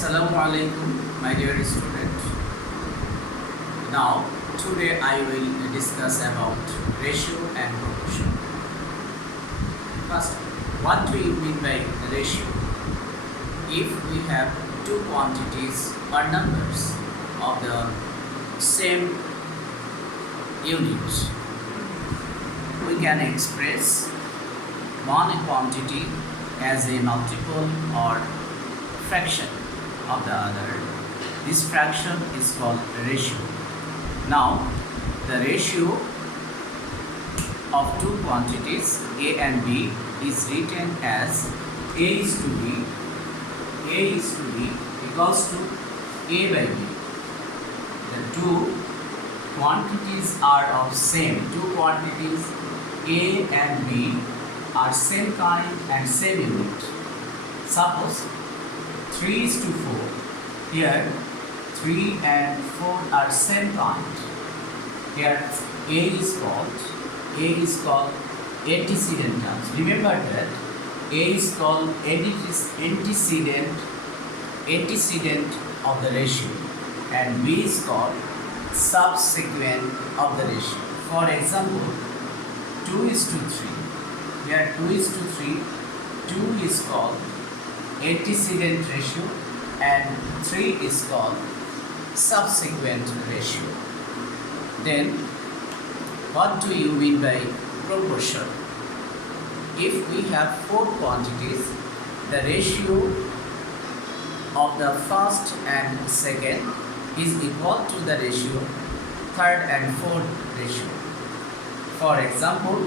Assalamu alaikum, my dear student. Now, today I will discuss about ratio and proportion. First, what do you mean by ratio? If we have two quantities or numbers of the same unit, we can express one quantity as a multiple or fraction of the other. This fraction is called ratio. Now, the ratio of two quantities A and B is written as A is to B equals to A by B. The two quantities are of same. Two quantities A and B are same kind and same unit. Suppose 3 is to 4. Here 3 and 4 are same kind. Here A is called antecedent terms. Remember that A is called antecedent of the ratio and B is called subsequent of the ratio. For example, 2 is to 3. Here 2 is to 3. 2 is called antecedent ratio and 3 is called subsequent ratio. Then what do you mean by proportion? If we have four quantities, the ratio of the first and second is equal to the ratio third and fourth ratio. For example,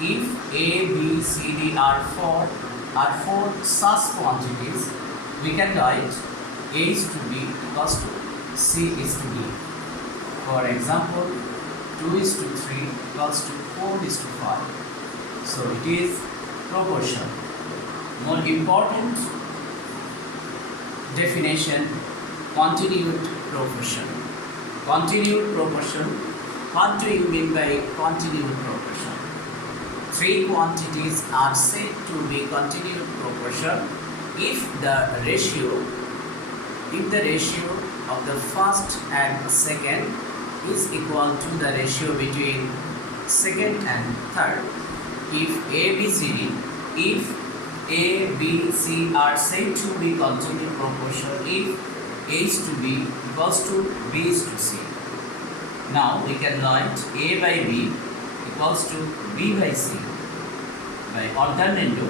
if A, B, C, D are four such quantities, we can write A is to B equals to C is to D. For example, 2 is to 3 equals to 4 is to 5. So it is proportion. More important definition, continued proportion. Continued proportion. What do you mean by continued proportion? Three quantities are said to be continued proportion if the ratio of the first and second is equal to the ratio between second and third. If A, B, C are said to be continued proportion if A is to B equals to B is to C. Now we can write A by B equals to B by C. By alternando,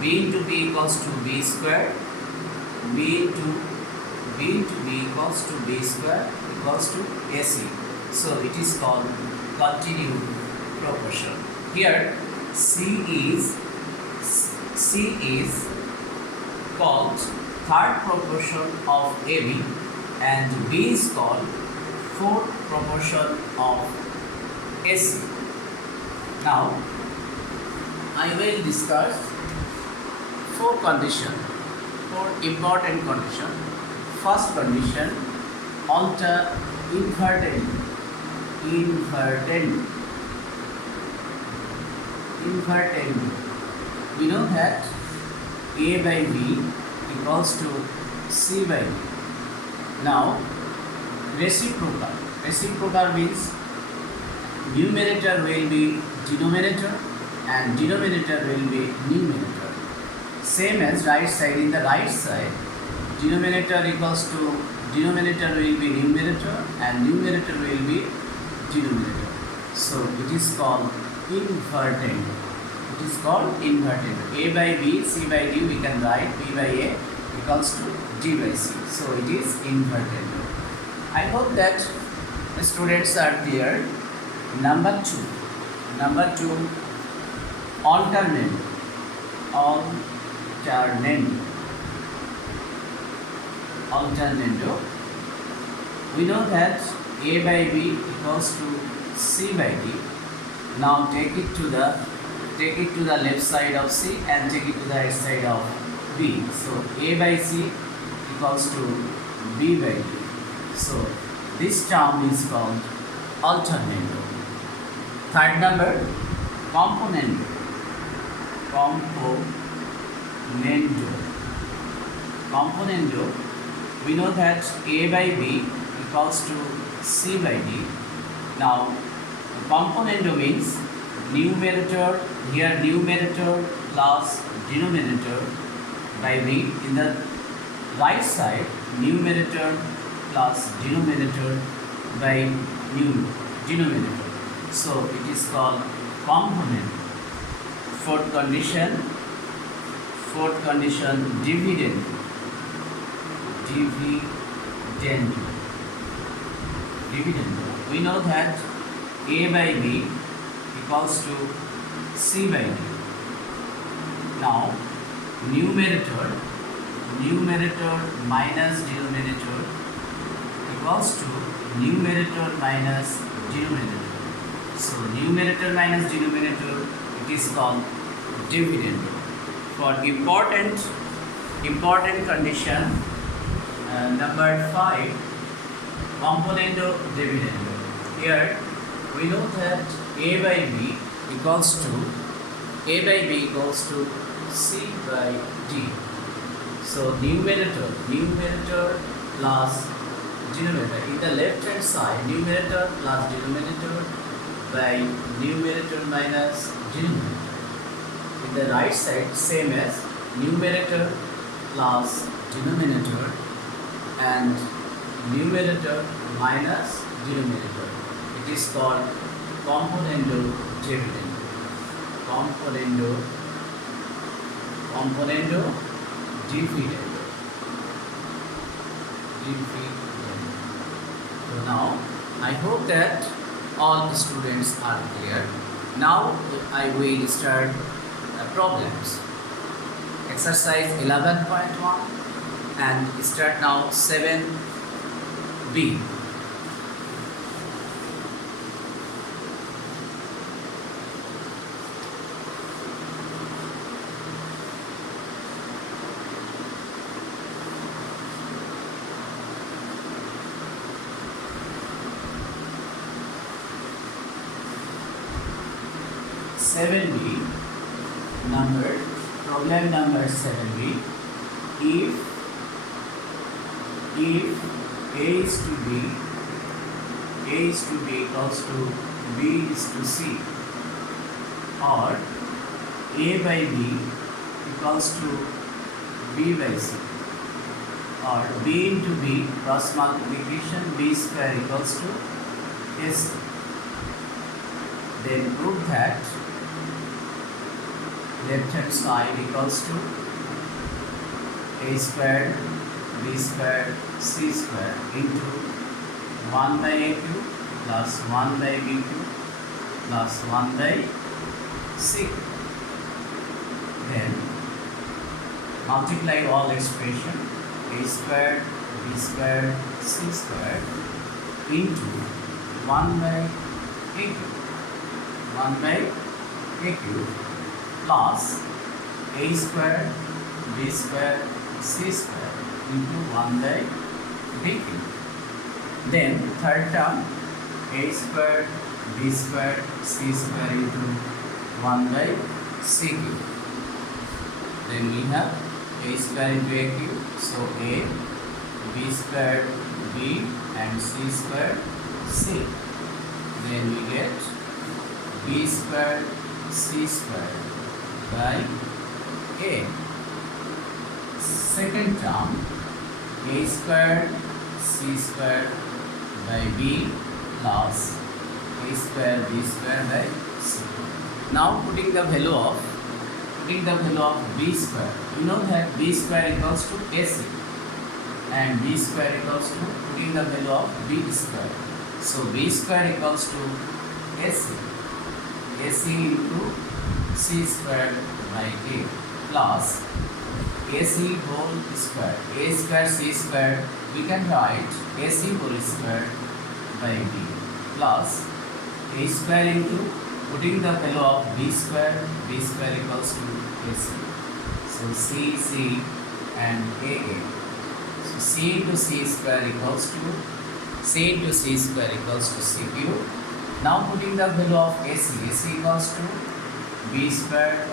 B into B equals to B square, B into B equals to B square equals to AC. So it is called continued proportion. Here C is called third proportion of AB and B is called fourth proportion of AC. Now I will discuss four important conditions. First condition, inverted. We know that A by B equals to C by D. Now reciprocal. Reciprocal means numerator will be denominator and denominator will be numerator. Same as right side. In the right side, denominator will be numerator and numerator will be denominator. So it is called inverted. A by B, C by D, we can write B by A equals to D by C. So it is inverted. I hope that the students are clear. Number two, alternate. We know that A by B equals to C by D. Now take it to the left side of C and take it to the right side of B. So A by C equals to B by D. So this term is called alternate. Third number, component. Componendo we know that A by B equals to C by D. Now, componendo means numerator, here numerator plus denominator by B. In the right side, numerator plus denominator by denominator. So, it is called component. Fourth condition, dividend. We know that A by B equals to C by D. Now, numerator minus denominator equals to numerator minus denominator. So, numerator minus denominator, it is called dividend. For important condition, number 5, componendo dividendo. Here we know that A by B equals to C by D. So numerator plus denominator. In the left hand side, numerator plus denominator by numerator minus denominator. In the right side, same as numerator plus denominator and numerator minus denominator. It is called componendo dividend. Componendo dividend. So now I hope that all the students are clear. Now I will start problems. Exercise 11.1 and start now 7b. Problem number 7b. If A is to B equals to B is to C, or A by B equals to B by C, or B into B cross multiplication B square equals to AC, then prove that left hand side equals to A squared B squared C squared into 1 by A cube plus 1 by B cube plus 1 by C. Then multiply all expression A squared B squared C squared into 1 by A cube. 1 by A cube plus A square B square C square into 1 by B cube. Then third term A square B square C square into 1 by C cube. Then we have A square into A cube. So A B square B and C square C. Then we get B square C square by A. Second term A square C square by B plus A square B square by C. Now putting the value of B square, you know that B square equals to AC and B square equals to putting the value of B square. So B square equals to AC into C square by A plus AC whole square. A square C square, we can write AC whole square by B plus A square into putting the value of B square equals to AC. So C and AA. So C into C square equals to C cube. Now putting the value of AC equals to B square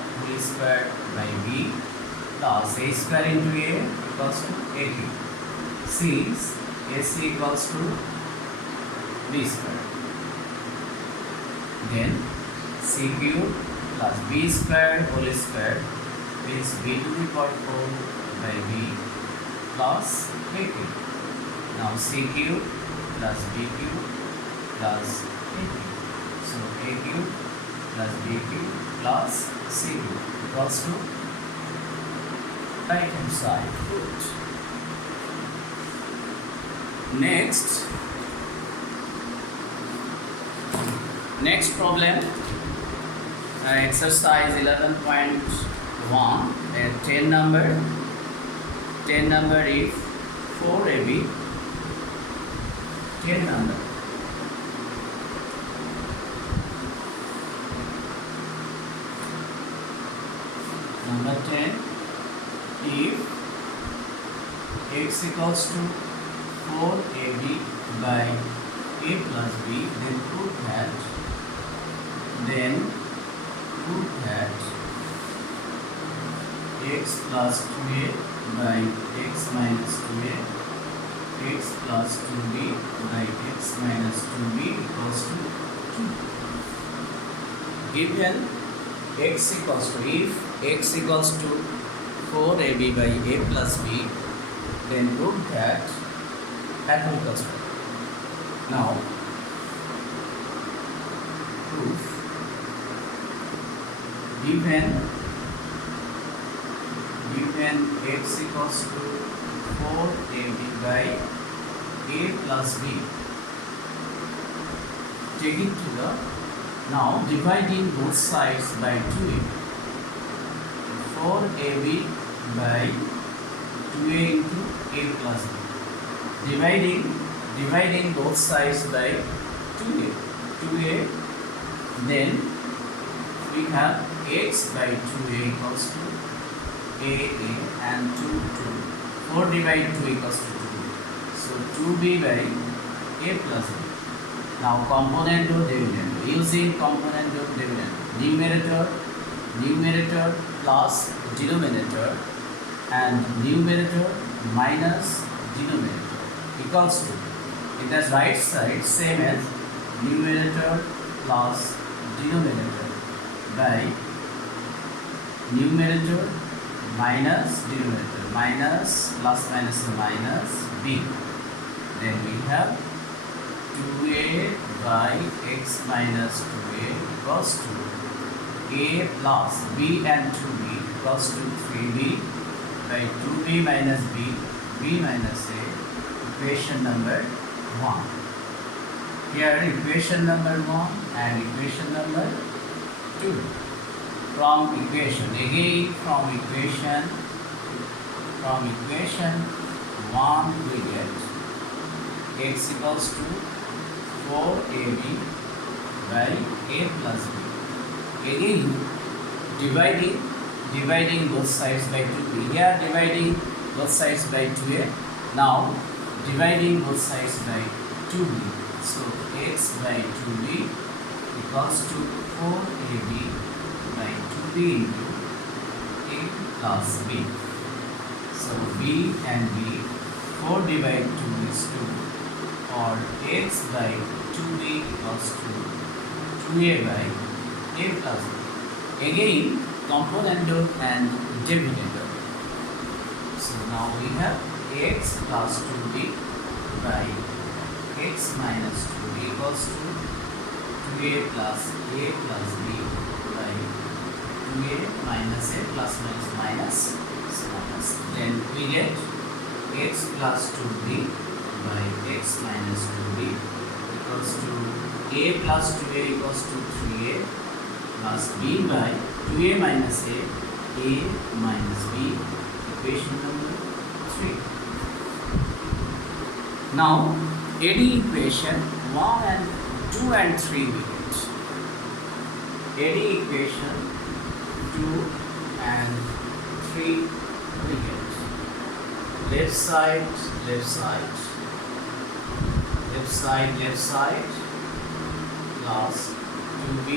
by B plus A square into A equals to A cube. Since AC equals to B square. Then C cube plus B square whole square is B to the power 4 by B plus A cube. Now C cube plus B cube plus A cube. So A cube plus B cube plus C cube equals to right hand side. Good. Next problem, exercise 11.1, a 10 number if 4AB, 10 number. Number 10, if x equals to 4AB by A plus B, then prove that x plus 2A by x minus 2A, x plus 2B by x minus 2B equals to 2. Given x equals to, if x equals to 4AB by A plus B, then prove that at equals to. Now, proof. Given x equals to 4AB by A plus B, take it to the, now dividing both sides by 2A. 4AB by 2A into A plus B. Dividing both sides by 2A, then we have x by 2A equals to AA and 2. 4 divided 2 equals to 2. So 2B by A plus B. Now component of dividend. Using component of dividend, numerator plus denominator and numerator minus denominator equals to, in the right side same as numerator plus denominator by numerator minus denominator, minus plus minus minus b. Then we have 2a by x minus 2a equals to a plus b and 2b equals to 3b by 2b minus b minus a, equation number 1. Here equation number 1 and equation number 2. From equation 1 we get x equals to 4ab by a plus b. Again dividing both sides by 2b. Here dividing both sides by 2a. Now dividing both sides by 2b. So x by 2b equals to 4ab by 2b into a plus b. So b and b, 4 divided 2 is 2, or x by 2b equals to 2a by a plus b. Again componendo and dividendo. So now we have x plus 2b by x minus 2b equals to 2a plus b by 2a minus a plus minus. Then we get x plus 2b by x minus 2b equals to a plus 2a equals to 3a plus b by 2a minus a minus b, equation number 3. Now AD equation 1 and 2 and 3 we get. AD equation 2 and 3 we get. Left side plus 2b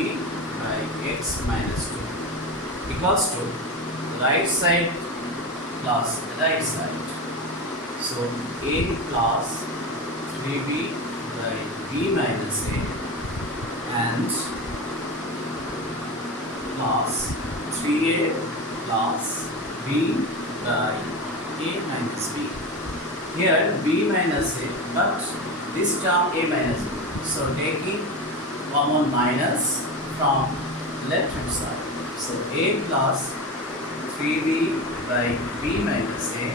by x minus 2 equals to right side plus right side. So a plus 3b by b minus a and plus 3a plus b by a minus b. Here b minus a, but this term a minus b. So taking common minus from left hand side. So a plus 3b by b minus a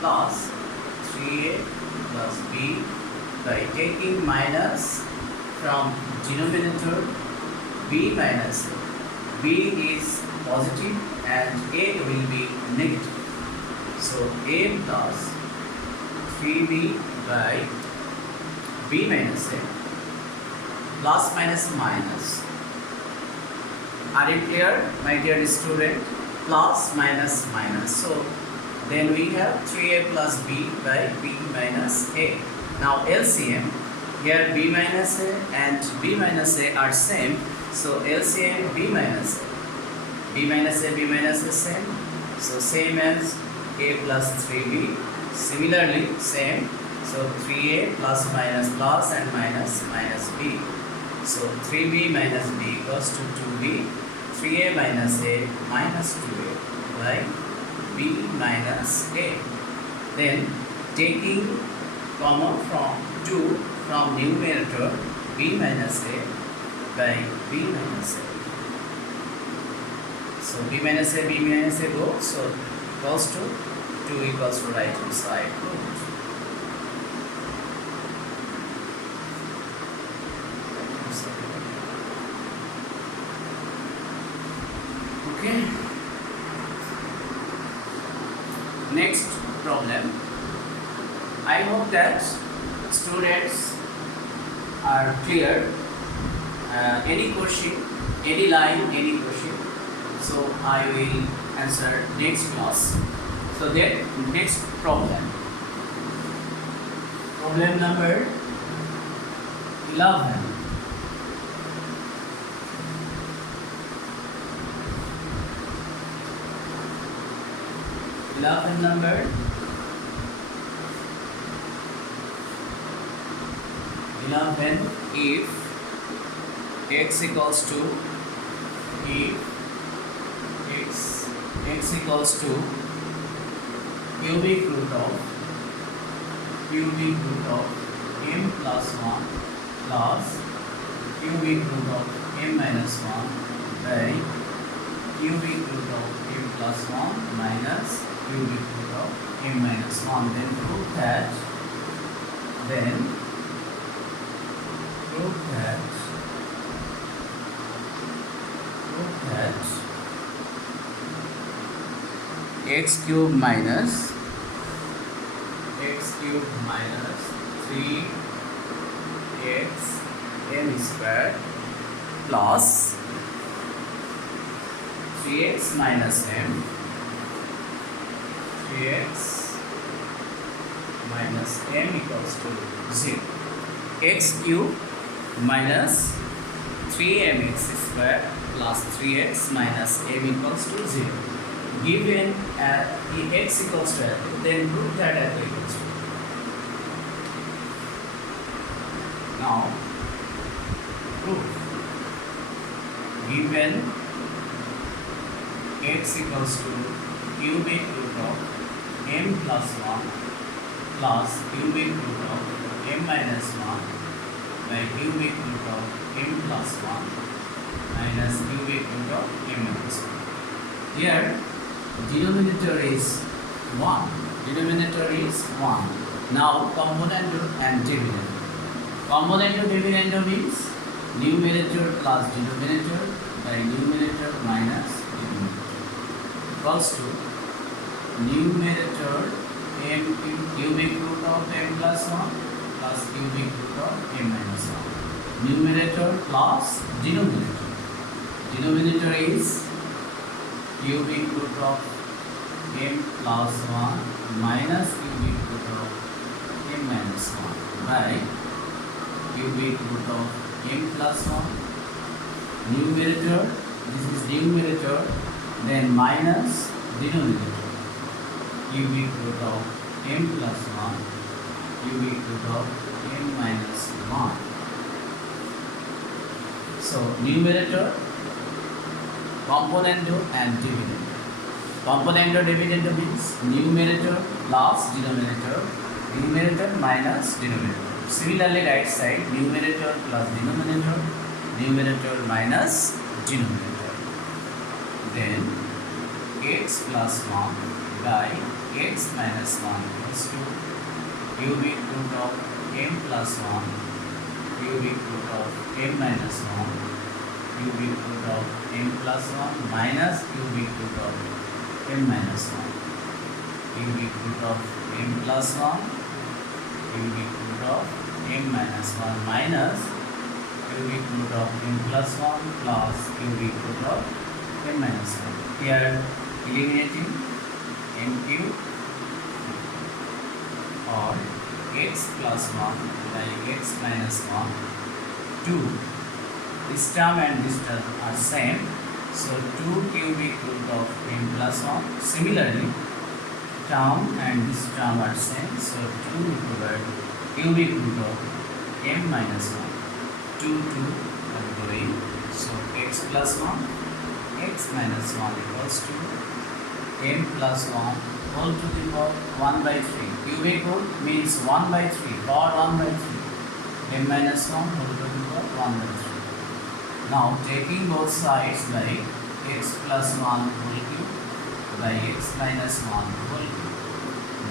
plus 3a plus b by taking minus from denominator b minus a. B is positive and a will be negative. So a plus 3b by b minus a plus minus minus. Are you clear, my dear student? Plus minus minus. So then we have 3a plus b by b minus a. Now LCM, here b minus a and b minus a are same. So LCM b minus a. B minus a, b minus a same. So same as a plus 3b. Similarly same. So 3a plus minus plus and minus minus b. So 3b minus b equals to 2b. 3a minus a minus 2a by b minus a. Then taking common from 2 from numerator b minus a by b minus a. So b minus a go. So equals to 2 equals to right hand side root. Okay. Next problem. I hope that students are clear. Any question, any line, any question. So I will answer next class. So then next problem. Problem number 11. Number 11, if x equals to cubic root of m plus 1 plus cubic root of m minus 1 by cubic root of m plus 1 minus cubic root of m minus 1. Then prove that x cube minus 3x m squared plus 3x minus m equals to 0. X cube minus 3mx squared plus 3x minus m equals to 0. Given x equals to L, then prove that L equals to. Now, proof. Given x equals to cubic root of m plus 1 plus cubic root of m minus 1 by cubic root of m plus 1 minus cubic root of m minus 1. Here, denominator is 1. Now, component and dividend. Component to dividend means numerator plus denominator by numerator minus denominator equals to numerator m cubic root of m plus 1 plus cubic root of m minus 1. Numerator plus denominator. Denominator is cubic root of m plus 1 minus cubic root of m minus 1 by cubic root of m plus 1. Numerator, this is numerator, then minus denominator, cubic root of m plus 1 cubic root of m minus 1. So numerator, componendo and dividend. Componendo dividend means numerator plus denominator, numerator minus denominator. Similarly, right side numerator plus denominator, numerator minus denominator. Then x plus 1 by x minus 1 equals to cubic root of m plus 1 cubic root of m minus 1 cubic root of m plus 1 minus cubic root of m minus 1 cubic root of m plus 1 cubic root of m minus 1 minus cubic root of m plus 1 plus cubic root of m minus 1. Here eliminating m cube or x plus 1 by x minus 1, 2. This term and this term are same, so 2 cubic root of m plus 1. Similarly, term and this term are same, so 2 cubic root of m minus 1. 2 are going, so x plus 1, x minus 1 equals to m plus 1 whole to the power 1 by 3. Cubic root means 1 by 3, power 1 by 3. m minus 1 whole to the power 1 by 3. Now taking both sides by x plus 1 whole cube by x minus 1 whole cube.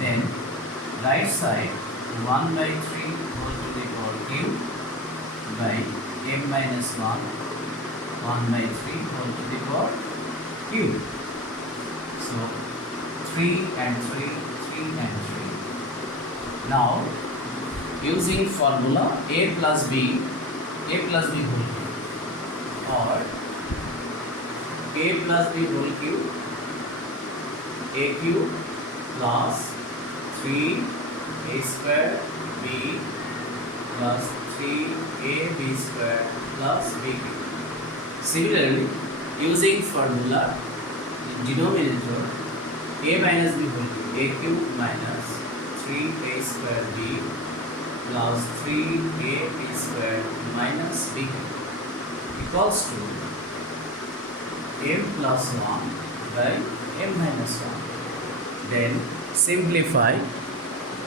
Then right side 1 by 3 whole to the power cube by m minus 1 1 by 3 whole to the power cube. So 3 and 3, 3 and 3. Now using formula a plus b whole cube or a plus b whole cube a cube plus 3 a square b plus 3ab square plus b cube. Similarly, using formula denominator a minus b whole cube a cube minus 3a square b plus 3ab square minus b cube equals to m plus 1 by m minus 1. Then simplify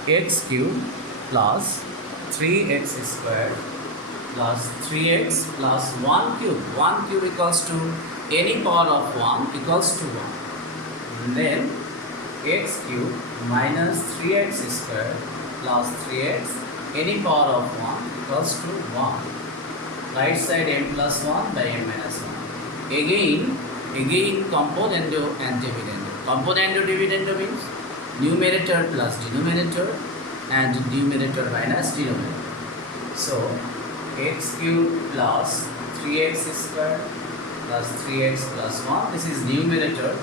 x cube plus 3x square plus 3x plus 1 cube. 1 cube equals to any power of 1 equals to 1. And then x cube minus 3x square plus 3x any power of 1 equals to 1. Right side m plus 1 by m minus 1. Again componendo and dividendo. Componendo dividendo means numerator plus denominator and numerator minus denominator. So x cube plus 3x square plus 3x plus 1. This is numerator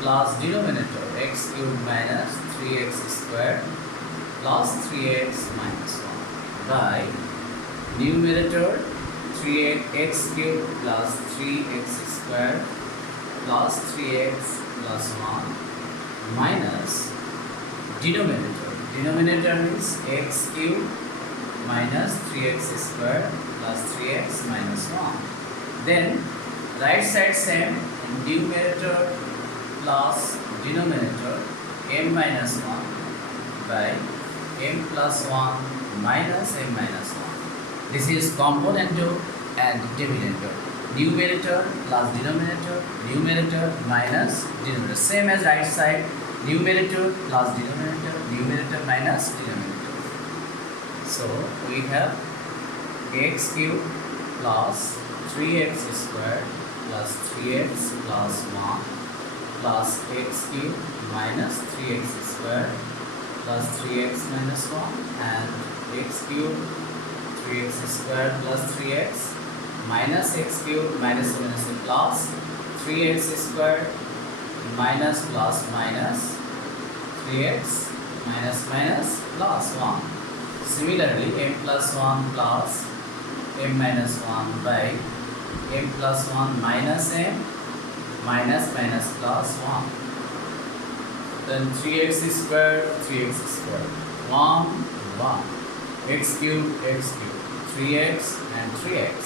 plus denominator x cube minus 3x square plus 3x minus 1 by numerator 3x cube plus 3x square plus 3x plus 1 minus denominator. Denominator means x cube minus 3x square plus 3x minus 1. Then right side same, numerator plus denominator m minus 1 by m plus 1 minus m minus 1. This is componendo and dividendo. Numerator plus denominator, numerator minus denominator. Same as right side, numerator plus denominator, numerator minus denominator. So we have x cube plus 3x square plus 3x plus 1 plus x cube minus 3x square plus 3x minus 1 and x cube 3x square plus 3x minus x cube minus plus 3x square minus plus minus 3x minus plus 1. Similarly, m plus 1 plus m minus 1 by m plus 1 minus m minus plus 1. Then 3x square, 3x square. 1, 1. X cube, 3x and 3x.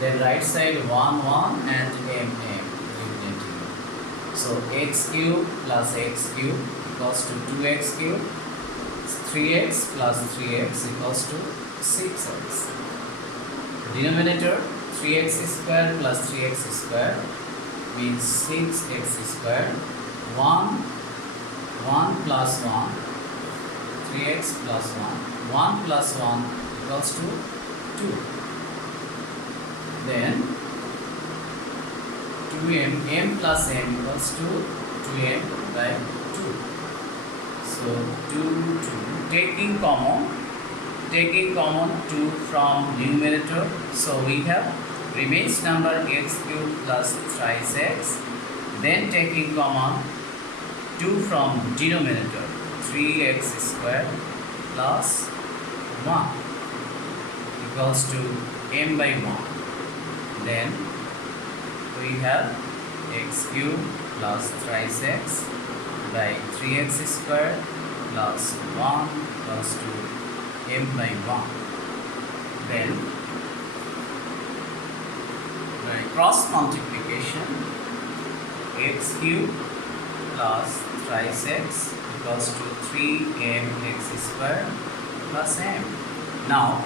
Then right side 1, 1 and m. So x cube plus x cube equals to 2x cube. 3x plus 3x equals to 6x. Denominator 3x square plus 3x square means 6x square. 1 plus 1, 3x plus 1. 1 plus 1 equals to 2. Then 2m, m plus m equals to 2m by 2. So 2, 2. Taking common 2 from numerator. So we have remains number x cube plus thrice x. Then taking common 2 from denominator, 3x square plus 1 equals to m by 1. Then we have x cube plus thrice x by 3x square plus 1 equals to m by 1. Then by cross multiplication, x cube plus thrice x equals to 3mx square plus m. Now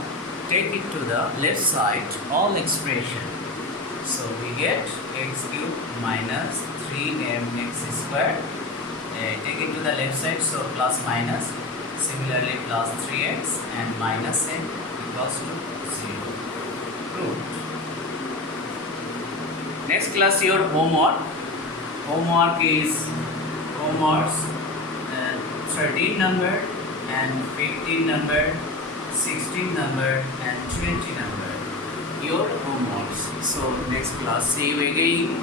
take it to the left side, all expression. So we get x cube minus 3mx square. Take it to the left side, so plus minus. Similarly plus 3x and minus m equals to 0. Proved. Next class your homework. Homework is homeworks 13 number and 15 number, 16 number and 20 number. Your homeworks. So next class see you again.